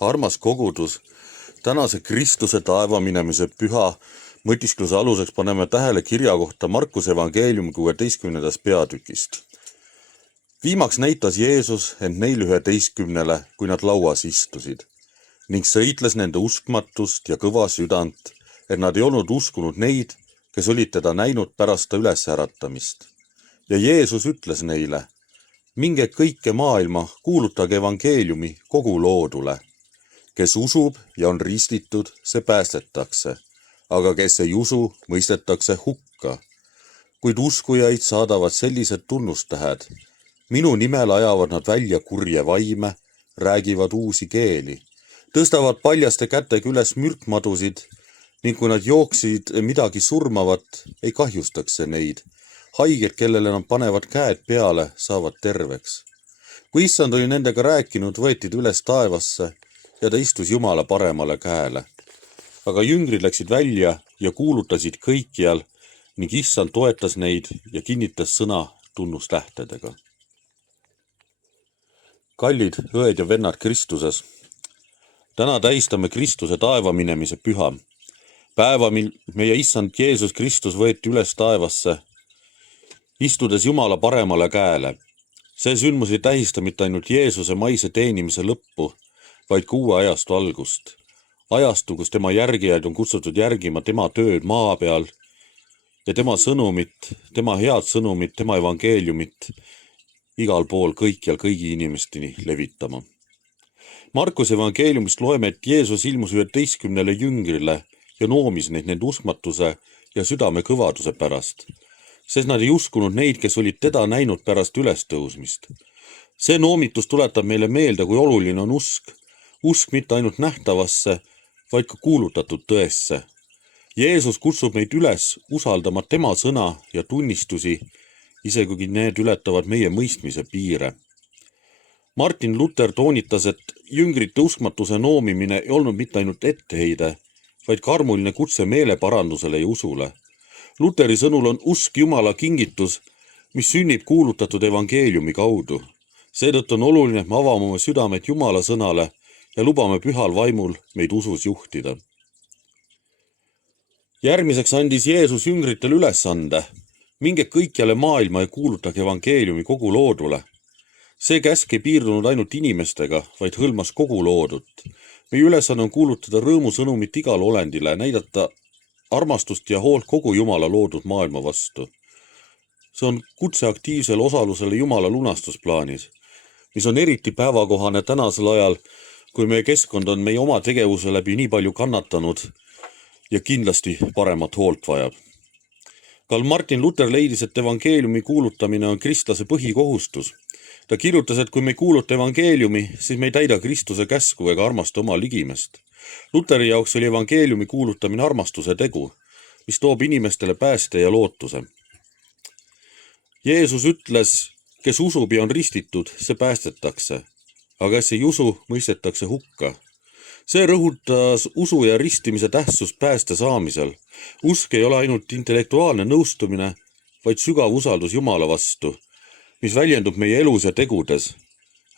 Armas kogudus, tänase Kristuse taevaminemise püha mõtiskluse aluseks paneme tähele kirja kohta Markuse evangeeliumi 16. peatükist. Viimaks näitas Jeesus end neil 11, kui nad lauas istusid, ning sõitles nende uskmatust ja kõva südant, et nad ei olnud uskunud neid, kes olid teda näinud pärast ta ülesäratamist. Ja Jeesus ütles neile: minge kõike maailma, kuulutage evangeeliumi kogu loodule. Kes usub ja on ristitud, see päästetakse, aga kes ei usu, mõistetakse hukka. Kuid uskujaid saadavad sellised tunnustähed. Minu nimel ajavad nad välja kurje vaime, räägivad uusi keeli, tõstavad paljaste kätega üles mürkmadusid ning kui nad jooksid midagi surmavat, ei kahjustaks see neid. Haiged, kellele nad panevad käed peale, saavad terveks. Kui issand oli nendega rääkinud, võeti ta üles taevasse ja ta istus Jumala paremale käele. Aga jüngrid läksid välja ja kuulutasid kõikjal ning issand toetas neid ja kinnitas sõna tunnustähtedega. Kallid õed ja vennad Kristuses, täna tähistame Kristuse taevaminemise püha. Päeva, mil meie issand Jeesus Kristus võeti üles taevasse, istudes Jumala paremale käele. See sündmus ei tähista mitte ainult Jeesuse maise teenimise lõppu, vaid ka uue ajastu algust. Ajastu, kus tema järgijaid on kutsutud järgima tema tööd maa peal ja tema sõnumit, tema head sõnumit, tema evangeeliumit igal pool kõikjal kõigi inimesteni levitama. Markuse evangeeliumist loeme, et Jeesus ilmus 11 jüngrile ja noomis neid nende uskmatuse ja südame kõvaduse pärast, sest nad ei uskunud neid, kes olid teda näinud pärast ülestõusmist. See noomitus tuletab meile meelde, kui oluline on usk. Usk mitte ainult nähtavasse, vaid ka kuulutatud tõesse. Jeesus kutsub meid üles usaldama tema sõna ja tunnistusi, isegi need ületavad meie mõistmise piire. Martin Luther toonitas, et jüngrite uskmatuse noomimine ei olnud mitte ainult etteheide, vaid ka armuline kutse meeleparandusele ja usule. Lutheri sõnul on usk Jumala kingitus, mis sünnib kuulutatud evangeeliumi kaudu. Seetõttu on oluline, et me avame oma südamed Jumala sõnale ja lubame pühal vaimul meid usus juhtida. Järgmiseks andis Jeesus jüngritel ülesande: minge kõikjale maailma ja kuulutage evangeeliumi kogu loodule. See käsk ei piirdunud ainult inimestega, vaid hõlmas kogu loodut. Meie ülesanne on kuulutada rõõmusõnumit igale olendile, näidata armastust ja hoolt kogu Jumala loodud maailma vastu. See on kutse aktiivsele osalusele Jumala lunastusplaanis, mis on eriti päevakohane tänasel ajal, kui meie keskkond on meie oma tegevuse läbi nii palju kannatanud ja kindlasti paremat hoolt vajab. Karl Martin Luther leidis, et evangeeliumi kuulutamine on kristlase põhikohustus. Ta kirjutas, et kui me ei kuuluta evangeeliumi, siis me ei täida Kristuse käsku ega armasta oma ligimest. Lutheri jaoks oli evangeeliumi kuulutamine armastuse tegu, mis toob inimestele pääste ja lootuse. Jeesus ütles, kes usub ja on ristitud, see päästetakse, aga kes ei usu, mõistetakse hukka. See rõhutas usu ja ristimise tähtsust pääste saamisel. Usk ei ole ainult intellektuaalne nõustumine, vaid sügav usaldus Jumala vastu, mis väljendub meie elus ja tegudes.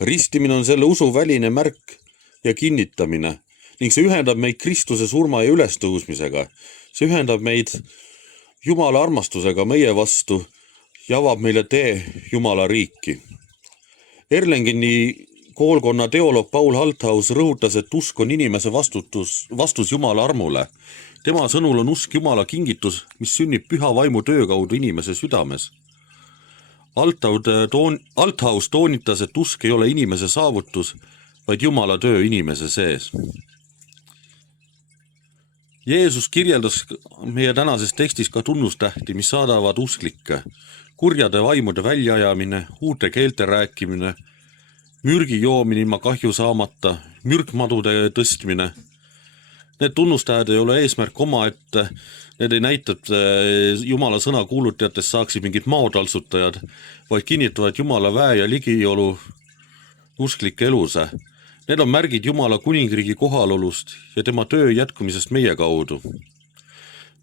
Ristimine on selle usu väline märk ja kinnitamine ning see ühendab meid Kristuse surma ja ülestõusmisega. See ühendab meid Jumala armastusega meie vastu ja avab meile tee Jumala riiki. Erlangeni koolkonna teoloog Paul Althaus rõhutas, et usk on inimese vastus Jumala armule. Tema sõnul on usk Jumala kingitus, mis sünnib püha vaimu töö kaudu inimese südames. Althaus toonitas, et usk ei ole inimese saavutus, vaid Jumala töö inimese sees. Jeesus kirjeldas meie tänases tekstis ka tunnustähti, mis saadavad usklikke. Kurjade vaimude väljaajamine, uute keelte rääkimine, mürgi joomine ilma kahju saamata, mürkmadude tõstmine. Need tunnustähed ei ole eesmärk omaette, need ei näita, et Jumala sõna kuulutajatest saaksid mingid maotaltsutajad, vaid kinnitavad Jumala väe ja ligiolu usklike eluse. Need on märgid Jumala kuningriigi kohalolust ja tema töö jätkumisest meie kaudu.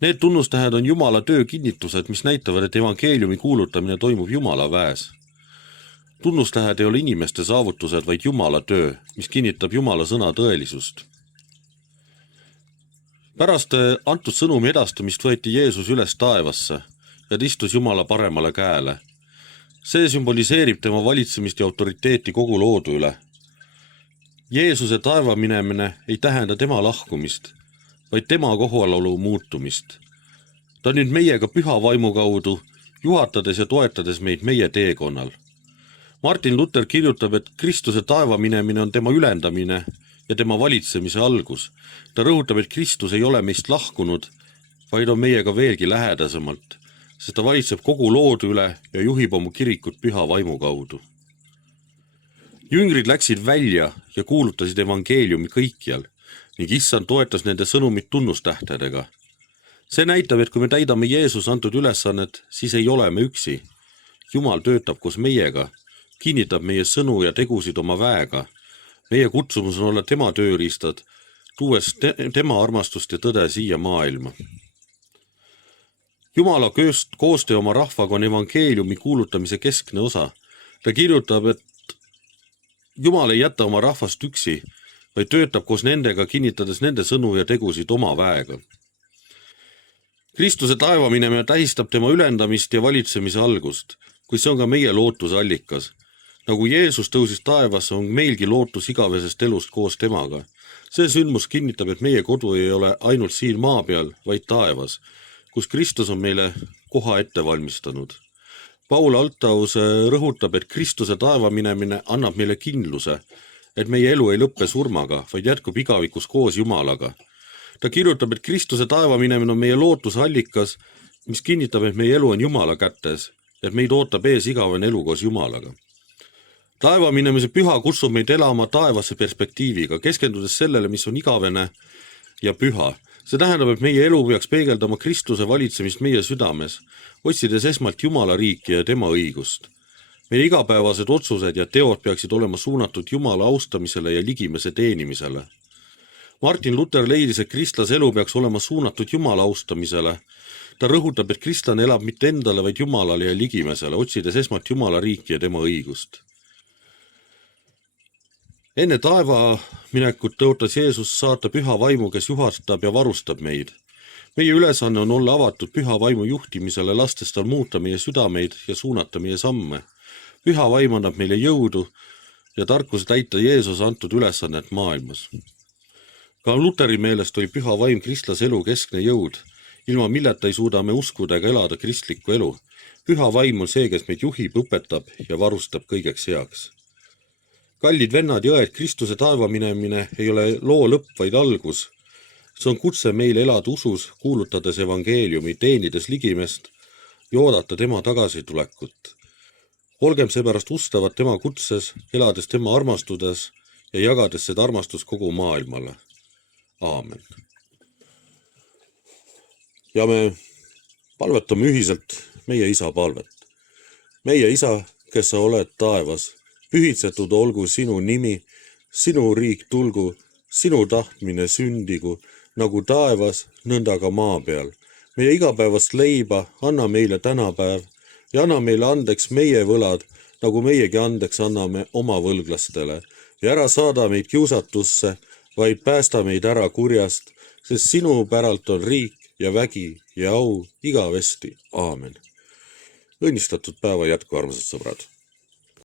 Need tunnustähed on Jumala töö kinnitused, mis näitavad, et evangeeliumi kuulutamine toimub Jumala väes. Tunnustähed ei ole inimeste saavutused, vaid Jumala töö, mis kinnitab Jumala sõna tõelisust. Pärast antud sõnumi edastamist võeti Jeesus üles taevasse ja ta istus Jumala paremale käele. See sümboliseerib tema valitsemist ja autoriteeti kogu loodu üle. Jeesuse taeva minemine ei tähenda tema lahkumist, vaid tema kohalolu muutumist. Ta nüüd meiega püha vaimu kaudu, juhatades ja toetades meid meie teekonnal. Martin Luther kirjutab, et Kristuse taeva minemine on tema ülendamine ja tema valitsemise algus. Ta rõhutab, et Kristus ei ole meist lahkunud, vaid on meiega veelgi lähedasemalt, sest ta valitseb kogu loodu üle ja juhib oma kirikut püha vaimu kaudu. Jüngrid läksid välja ja kuulutasid evangeeliumi kõikjal ning Issand toetas nende sõnumit tunnustähtedega. See näitab, et kui me täidame Jeesus antud ülesannet, siis ei ole me üksi. Jumal töötab koos meiega, kinnitab meie sõnu ja tegusid oma väega. Meie kutsumus on olla tema tööriistad, tuues tema armastust ja tõde siia maailma. Jumala koostöö oma rahvaga on evangeeliumi kuulutamise keskne osa. Ta kirjutab, et Jumal ei jäta oma rahvast üksi, vaid töötab koos nendega, kinnitades nende sõnu ja tegusid oma väega. Kristuse taeva minemine tähistab tema ülendamist ja valitsemise algust, kuid see on ka meie lootuse allikas. Nagu Jeesus tõusis taevasse, on meilgi lootus igavesest elust koos temaga. See sündmus kinnitab, et meie kodu ei ole ainult siin maa peal, vaid taevas, kus Kristus on meile koha ette valmistanud. Paul Altaus rõhutab, et Kristuse taeva minemine annab meile kindluse, et meie elu ei lõppe surmaga, vaid jätkub igavikus koos Jumalaga. Ta kirjutab, et Kristuse taeva minemine on meie lootuse allikas, mis kinnitab, et meie elu on Jumala kätes, et meid ootab ees igavene elu koos Jumalaga. Taeva minemise püha kutsub meid elama taevasse perspektiiviga, keskendudes sellele, mis on igavene ja püha. See tähendab, et meie elu peaks peegeldama Kristuse valitsemist meie südames, otsides esmalt Jumala riiki ja tema õigust. Meie igapäevased otsused ja teod peaksid olema suunatud Jumala austamisele ja ligimese teenimisele. Martin Luther leidis, et kristlase elu peaks olema suunatud Jumala austamisele. Ta rõhutab, et kristlane elab mitte endale, vaid Jumalale ja ligimesele, otsides esmalt Jumala riiki ja tema õigust. Enne taeva minekut tõotas Jeesus saata püha vaimu, kes juhatab ja varustab meid. Meie ülesanne on olla avatud püha vaimu juhtimisele, lastes tal muuta meie südameid ja suunata meie samme. Püha vaim annab meile jõudu ja tarkuse täita Jeesus antud ülesannet maailmas. Ka Luteri meelest oli püha vaim kristlase elu keskne jõud, ilma milleta ei suuda me uskuda ega elada kristlikku elu. Püha vaim on see, kes meid juhib, õpetab ja varustab kõigeks heaks. Kallid vennad ja õed, Kristuse taeva minemine ei ole loo lõpp, vaid algus. See on kutse meile elada usus, kuulutades evangeeliumi, teenides ligimest ja oodata tema tagasitulekut. Olgem seepärast ustavad tema kutses, elades tema armastudes ja jagades seda armastust kogu maailmale. Aamen. Ja me palvetame ühiselt meie Isa palvet. Meie Isa, kes sa oled taevas, pühitsetud olgu sinu nimi, sinu riik tulgu, sinu tahtmine sündigu, nagu taevas, nõnda ka maa peal. Meie igapäevast leiba anna meile tänapäev ja anna meile andeks meie võlad, nagu meiegi andeks anname oma võlglastele. Ja ära saada meid kiusatusse, vaid päästa meid ära kurjast, sest sinu päralt on riik ja vägi ja au igavesti. Aamen. Õnnistatud päeva jätku, armsad sõbrad!